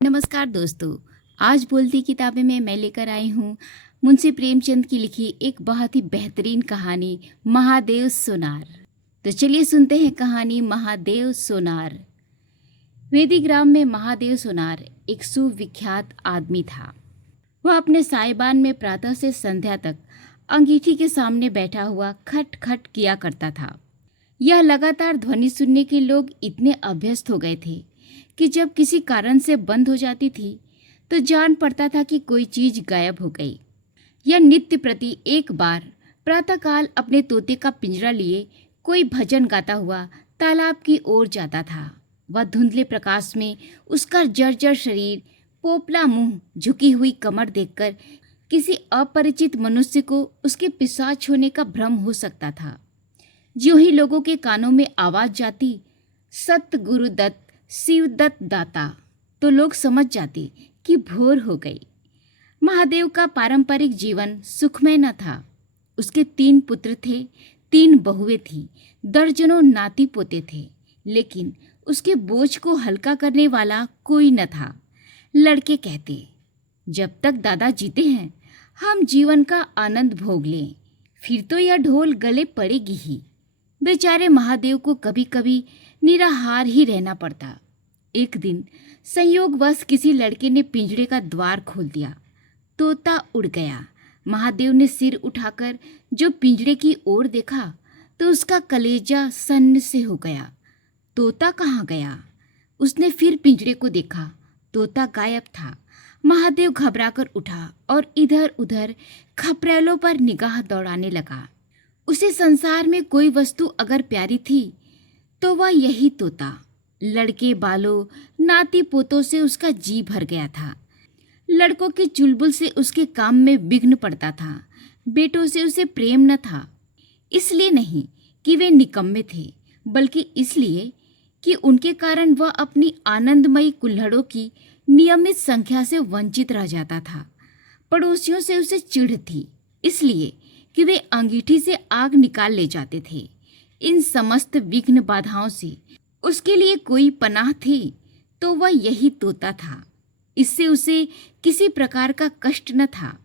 नमस्कार दोस्तों। आज बोलती किताबें में मैं लेकर आई हूँ मुंशी प्रेमचंद की लिखी एक बहुत ही बेहतरीन कहानी महादेव सोनार। तो चलिए सुनते हैं कहानी महादेव सोनार। वेदी ग्राम में महादेव सोनार एक सुविख्यात आदमी था। वह अपने साइबान में प्रातः से संध्या तक अंगीठी के सामने बैठा हुआ खट खट किया करता था। यह लगातार ध्वनि सुनने के लोग इतने अभ्यस्त हो गए थे कि जब किसी कारण से बंद हो जाती थी तो जान पड़ता था कि कोई चीज गायब हो गई। यह नित्य प्रति एक बार प्रातःकाल अपने तोते का पिंजरा लिए कोई भजन गाता हुआ तालाब की ओर जाता था। वह धुंधले प्रकाश में उसका जर्जर शरीर, पोपला मुंह, झुकी हुई कमर देखकर किसी अपरिचित मनुष्य को उसके पिशाच होने का भ्रम हो सकता था। ज्यों ही लोगों के कानों में आवाज जाती, सत गुरुदत्त शिवदत्त दाता, तो लोग समझ जाते कि भोर हो गई। महादेव का पारंपरिक जीवन सुखमय न था। उसके 3 पुत्र थे, 3 बहुएं थीं, दर्जनों नाती पोते थे, लेकिन उसके बोझ को हल्का करने वाला कोई न था। लड़के कहते, जब तक दादा जीते हैं हम जीवन का आनंद भोग लें, फिर तो यह ढोल गले पड़ेगी ही। बेचारे महादेव को कभी कभी निराहार ही रहना पड़ता। एक दिन संयोगवश किसी लड़के ने पिंजरे का द्वार खोल दिया। तोता उड़ गया। महादेव ने सिर उठाकर जो पिंजरे की ओर देखा तो उसका कलेजा सन्न से हो गया। तोता कहाँ गया? उसने फिर पिंजरे को देखा। तोता गायब था। महादेव घबराकर उठा और इधर उधर खपरेलों पर निगाह दौड़ाने लगा। उसे संसार में कोई वस्तु अगर प्यारी थी तो वह यही तोता। लड़के बालों, नाती पोतों से उसका जी भर गया था। लड़कों की चुलबुल से उसके काम में विघ्न पड़ता था। बेटों से उसे प्रेम न था। इसलिए नहीं कि वे निकम्मे थे, बल्कि इसलिए कि उनके कारण वह अपनी आनंदमयी कुल्हड़ों की नियमित संख्या से वंचित रह जाता था। पड़ोसियों से उसे चिढ़ थी, इसलिए कि वे अंगीठी से आग निकाल ले जाते थे। इन समस्त विघ्न बाधाओं से उसके लिए कोई पनाह थी तो वह यही तोता था। इससे उसे किसी प्रकार का कष्ट न था।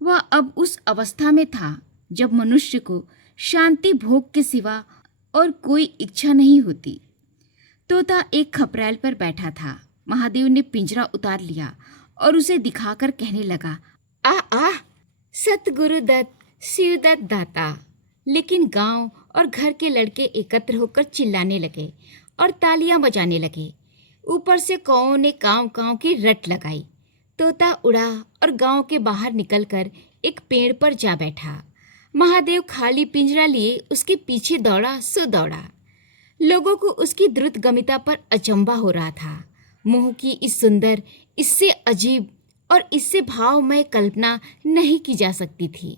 वह अब उस अवस्था में था जब मनुष्य को शांति भोग के सिवा और कोई इच्छा नहीं होती। तोता एक खपरेल पर बैठा था। महादेव ने पिंजरा उतार लिया और उसे दिखाकर कहने लगा, आ आ सतगुरु दत्त शिवदत्त दाता। लेकिन गांव और घर के लड़के एकत्र होकर चिल्लाने लगे और तालियां बजाने लगे। ऊपर से कौओं ने कांव कांव की रट लगाई। तोता उड़ा और गांव के बाहर निकलकर एक पेड़ पर जा बैठा। महादेव खाली पिंजरा लिए उसके पीछे दौड़ा सो दौड़ा। लोगों को उसकी द्रुत गमिता पर अचंभा हो रहा था। मोह की इस सुंदर, इससे अजीब और इससे भावमय कल्पना नहीं की जा सकती थी।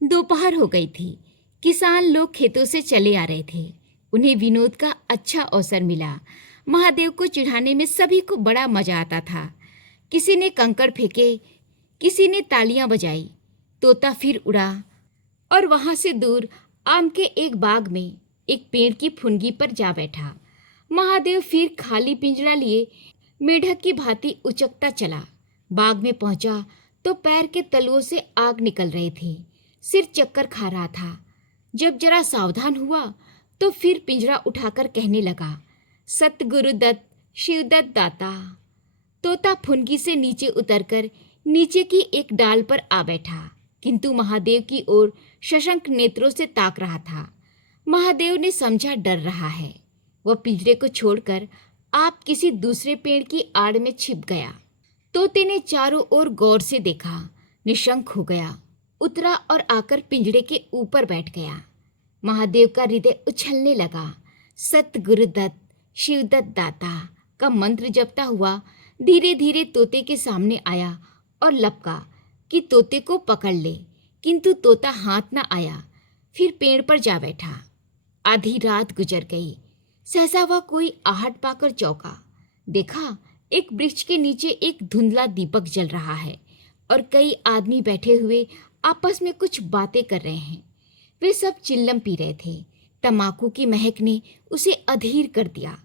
दोपहर हो गई थी। किसान लोग खेतों से चले आ रहे थे। उन्हें विनोद का अच्छा अवसर मिला। महादेव को चिढ़ाने में सभी को बड़ा मजा आता था। किसी ने कंकड़ फेंके, किसी ने तालियां बजाई। तोता फिर उड़ा और वहां से दूर आम के एक बाग में एक पेड़ की फुनगी पर जा बैठा। महादेव फिर खाली पिंजरा लिए मेढक की भांति उचकता चला। बाग में पहुंचा तो पैर के तलुओं से आग निकल रही थी। सिर चक्कर खा रहा था। जब जरा सावधान हुआ तो फिर पिंजरा उठाकर कहने लगा, सतगुरु दत्त शिवदत्त दाता। तोता फुनगी से नीचे उतरकर नीचे की एक डाल पर आ बैठा, किंतु महादेव की ओर शशंक नेत्रों से ताक रहा था। महादेव ने समझा डर रहा है। वह पिंजरे को छोड़कर आप किसी दूसरे पेड़ की आड़ में छिप गया। तोते ने चारों ओर गौर से देखा, निशंक हो गया, उतरा और आकर पिंजरे के ऊपर बैठ गया। महादेव का हृदय उछलने लगा। सत गुरुदत्त शिवदत्त दाता का मंत्र जपता हुआ धीरे धीरे तोते के सामने आया और लपका कि तोते को पकड़ ले, किंतु तोता हाथ न आया। फिर पेड़ पर जा बैठा। आधी रात गुजर गई। सहसा वह कोई आहट पाकर चौंका। देखा, एक वृक्ष के नीचे एक धुंधला दीपक जल रहा है और कई आदमी बैठे हुए आपस में कुछ बातें कर रहे हैं। वे सब चिल्लम पी रहे थे। तमाकू की महक ने उसे अधीर कर दिया।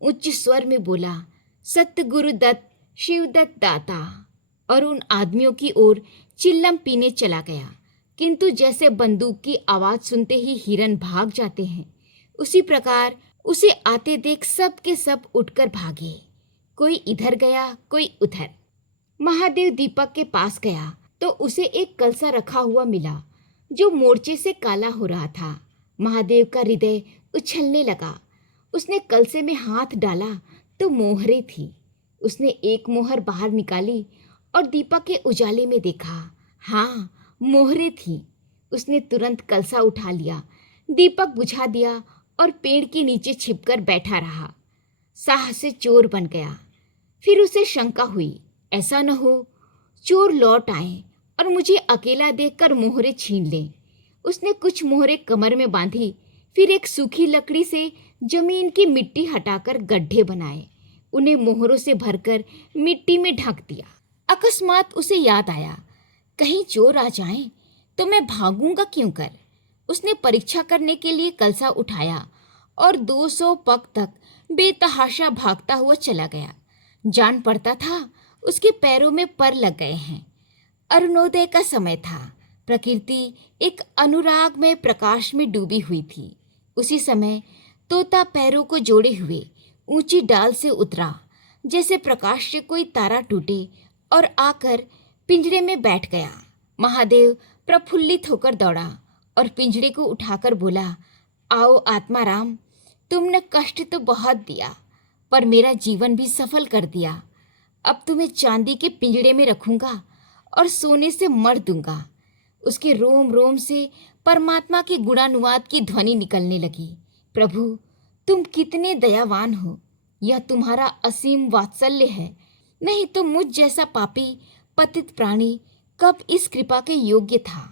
उच्च स्वर में बोला, सत गुरुदत्त शिवदत्त दाता और उन आदमियों की ओर चिल्लम पीने चला गया। किंतु जैसे बंदूक की आवाज सुनते ही हिरन भाग जाते हैं, उसी प्रकार उसे आते देख सब के सब उठकर भागे। कोई इधर गया, कोई उधर। महादेव दीपक के पास गया तो उसे एक कलसा रखा हुआ मिला जो मोर्चे से काला हो रहा था। महादेव का हृदय उछलने लगा। उसने कलसे में हाथ डाला तो मोहरें थी। उसने एक मोहर बाहर निकाली और दीपक के उजाले में देखा। हाँ, मोहरें थी। उसने तुरंत कलसा उठा लिया, दीपक बुझा दिया और पेड़ के नीचे छिपकर बैठा रहा। साह से चोर बन गया। फिर उसे शंका हुई, ऐसा न हो चोर लौट आए और मुझे अकेला देखकर मोहरें छीन लें। उसने कुछ मोहरें कमर में बांधी, फिर एक सूखी लकड़ी से जमीन की मिट्टी हटाकर गड्ढे बनाए, उन्हें मोहरों से भरकर मिट्टी में ढक दिया। अकस्मात उसे याद आया, कहीं चोर आ जाएं तो मैं भागूंगा क्यों कर। उसने परीक्षा करने के लिए कलसा उठाया और 200 पग तक बेतहाशा भागता हुआ चला गया। जान पड़ता था उसके पैरों में पर लग गए हैं। अरुणोदय का समय था। प्रकृति एक अनुराग में प्रकाश में डूबी हुई थी। उसी समय तोता पैरों को जोड़े हुए ऊंची डाल से उतरा, जैसे प्रकाश से कोई तारा टूटे, और आकर पिंजरे में बैठ गया। महादेव प्रफुल्लित होकर दौड़ा और पिंजरे को उठाकर बोला, आओ आत्माराम, तुमने कष्ट तो बहुत दिया पर मेरा जीवन भी सफल कर दिया। अब तुम्हें चांदी के पिंजरे में रखूंगा और सोने से मर दूंगा। उसके रोम रोम से परमात्मा के गुणानुवाद की ध्वनि निकलने लगी। प्रभु, तुम कितने दयावान हो, यह तुम्हारा असीम वात्सल्य है। नहीं तो मुझ जैसा पापी पतित प्राणी कब इस कृपा के योग्य था।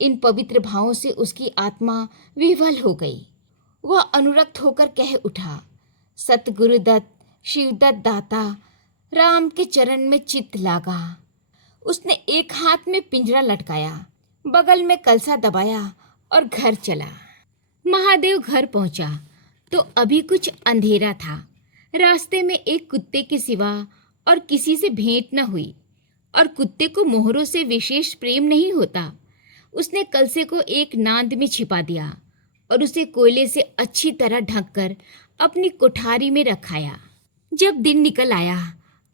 इन पवित्र भावों से उसकी आत्मा विह्वल हो गई। वह अनुरक्त होकर कह उठा, सतगुरुदत्त शिवदत्त दाता, राम के चरण में चित्त लागा। उसने एक हाथ में पिंजरा लटकाया, बगल में कलसा दबाया और घर चला। महादेव घर पहुंचा तो अभी कुछ अंधेरा था। रास्ते में एक कुत्ते के सिवा और किसी से भेंट न हुई, और कुत्ते को मोहरों से विशेष प्रेम नहीं होता। उसने कलसे को एक नांद में छिपा दिया और उसे कोयले से अच्छी तरह ढककर अपनी कोठारी में रखाया। जब दिन निकल आया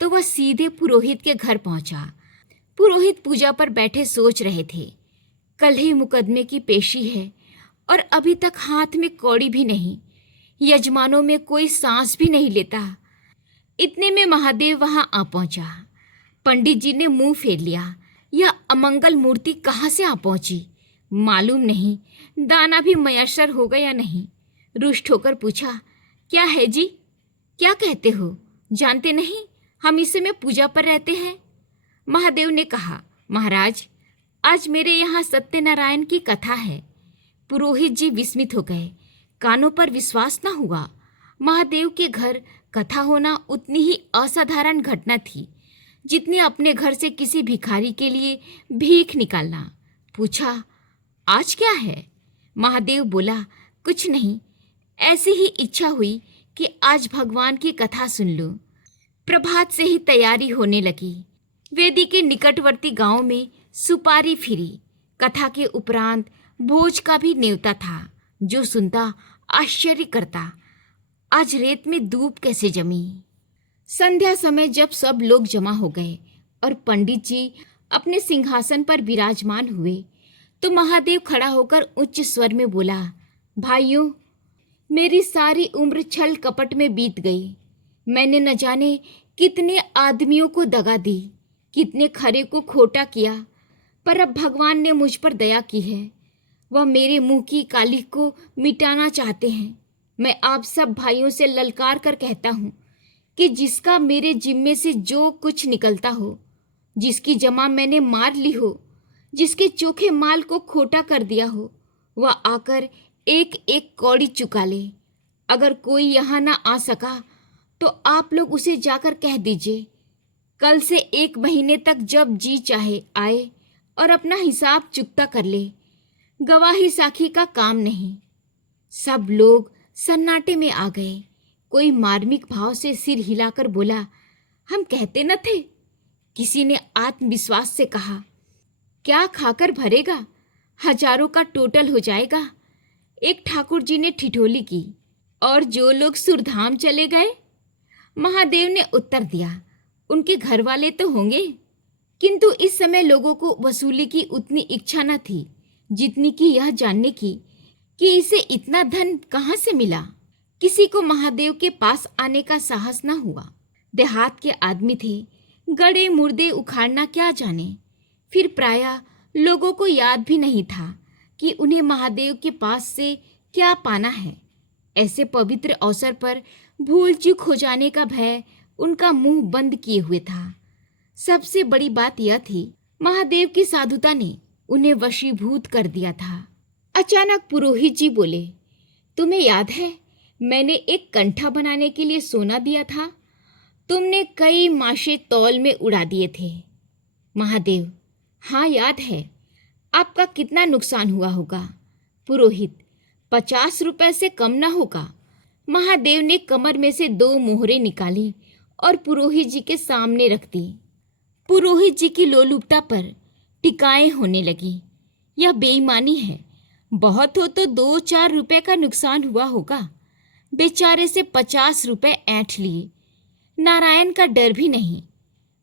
तो वह सीधे पुरोहित के घर पहुंचा। पुरोहित पूजा पर बैठे सोच रहे थे, कल ही मुकदमे की पेशी है और अभी तक हाथ में कौड़ी भी नहीं। यजमानों में कोई सांस भी नहीं लेता। इतने में महादेव वहां आ पहुंचा। पंडित जी ने मुंह फेर लिया, यह अमंगल मूर्ति कहाँ से आ पहुंची मालूम नहीं, दाना भी मयसर होगा या नहीं। रुष्ट होकर पूछा, क्या है जी, क्या कहते हो, जानते नहीं हम इस समय पूजा पर रहते हैं। महादेव ने कहा, महाराज, आज मेरे यहाँ सत्यनारायण की कथा है। पुरोहित जी विस्मित हो गए, कानों पर विश्वास न हुआ। महादेव के घर कथा होना उतनी ही असाधारण घटना थी जितनी अपने घर से किसी भिखारी के लिए भीख निकालना। पूछा, आज क्या है? महादेव बोला, कुछ नहीं, ऐसी ही इच्छा हुई कि आज भगवान की कथा सुन लूं। प्रभात से ही तैयारी होने लगी। वेदी के निकटवर्ती गांव में सुपारी फिरी। कथा के उपरांत भोज का भी न्योता था। जो सुनता आश्चर्य करता, आज रेत में धूप कैसे जमी। संध्या समय जब सब लोग जमा हो गए और पंडित जी अपने सिंहासन पर विराजमान हुए तो महादेव खड़ा होकर उच्च स्वर में बोला, भाइयों, मेरी सारी उम्र छल कपट में बीत गई। मैंने न जाने कितने आदमियों को दगा दी, कितने खरे को खोटा किया, पर अब भगवान ने मुझ पर दया की है। वह मेरे मुंह की काली को मिटाना चाहते हैं। मैं आप सब भाइयों से ललकार कर कहता हूँ कि जिसका मेरे जिम्मे से जो कुछ निकलता हो, जिसकी जमा मैंने मार ली हो, जिसके चोखे माल को खोटा कर दिया हो, वह आकर एक एक कौड़ी चुका ले। अगर कोई यहाँ ना आ सका तो आप लोग उसे जाकर कह दीजिए, कल से 1 महीने तक जब जी चाहे आए और अपना हिसाब चुकता कर ले। गवाही साखी का काम नहीं। सब लोग सन्नाटे में आ गए। कोई मार्मिक भाव से सिर हिलाकर बोला, हम कहते न थे? किसी ने आत्मविश्वास से कहा। क्या खाकर भरेगा, हजारों का टोटल हो जाएगा। एक ठाकुर जी ने ठिठोली की। और जो लोग सुरधाम चले गए? महादेव ने उत्तर दिया, उनके घर वाले तो होंगे। किंतु इस समय लोगों को वसूली की उतनी इच्छा न थी जितनी कि यह जानने की कि इसे इतना धन कहाँ से मिला। किसी को महादेव के पास आने का साहस न हुआ। देहात के आदमी थे, गड़े मुर्दे उखाड़ना क्या जाने। फिर प्रायः लोगों को याद भी नहीं था कि उन्हें महादेव के पास से क्या पाना है। ऐसे पवित्र अवसर पर भूल चूक हो जाने का भय उनका मुंह बंद किए हुए था। सबसे बड़ी बात यह थी, महादेव की साधुता ने उन्हें वशीभूत कर दिया था। अचानक पुरोहित जी बोले, तुम्हें याद है मैंने एक कंठा बनाने के लिए सोना दिया था? तुमने कई माशे तौल में उड़ा दिए थे। महादेव, हाँ याद है। आपका कितना नुकसान हुआ होगा? पुरोहित, 50 रुपए से कम ना होगा। महादेव ने कमर में से 2 मोहरें निकाली और पुरोहित जी के सामने रख दी। पुरोहित जी की लोलुपता पर टिकाएं होने लगी। यह बेईमानी है। बहुत हो तो 2-4 रुपए का नुकसान हुआ होगा। बेचारे से 50 रुपए ऐंठ लिए। नारायण का डर भी नहीं।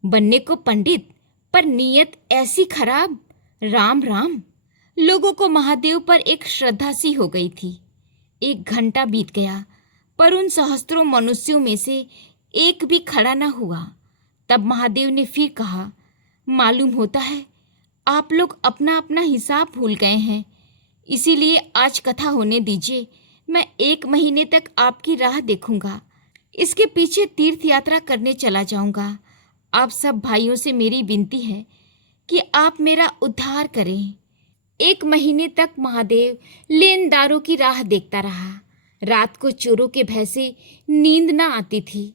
बनने को पंडित, पर नीयत ऐसी खराब। राम राम। लोगों को महादेव पर एक श्रद्धा सी हो गई थी। 1 घंटा बीत गया, पर उन सहस्त्रों मनुष्यों में से एक भी खड़ा न हुआ। तब महादेव ने फिर कहा, मालूम होता है आप लोग अपना अपना हिसाब भूल गए हैं। इसीलिए आज कथा होने दीजिए। मैं 1 महीने तक आपकी राह देखूंगा। इसके पीछे तीर्थ यात्रा करने चला जाऊंगा। आप सब भाइयों से मेरी विनती है कि आप मेरा उद्धार करें। 1 महीने तक महादेव लेनदारों की राह देखता रहा। रात को चोरों के भय से नींद न आती थी।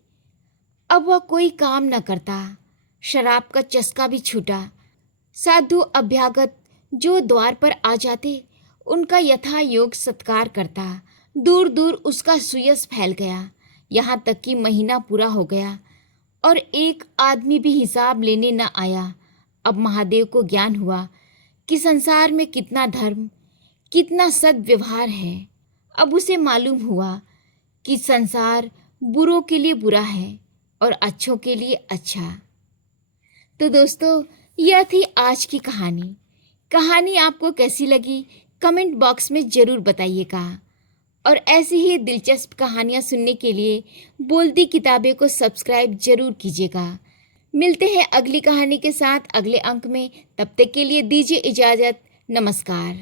अब वह कोई काम न करता। शराब का चस्का भी छूटा। साधु अभ्यागत जो द्वार पर आ जाते उनका यथा योग सत्कार करता। दूर दूर उसका सुयस फैल गया। यहाँ तक कि महीना पूरा हो गया और एक आदमी भी हिसाब लेने न आया। अब महादेव को ज्ञान हुआ कि संसार में कितना धर्म, कितना सद्व्यवहार है। अब उसे मालूम हुआ कि संसार बुरों के लिए बुरा है और अच्छों के लिए अच्छा। तो दोस्तों, यह थी आज की कहानी। कहानी आपको कैसी लगी कमेंट बॉक्स में ज़रूर बताइएगा। और ऐसी ही दिलचस्प कहानियाँ सुनने के लिए बोलती किताबें को सब्सक्राइब जरूर कीजिएगा। मिलते हैं अगली कहानी के साथ अगले अंक में। तब तक के लिए दीजिए इजाज़त। नमस्कार।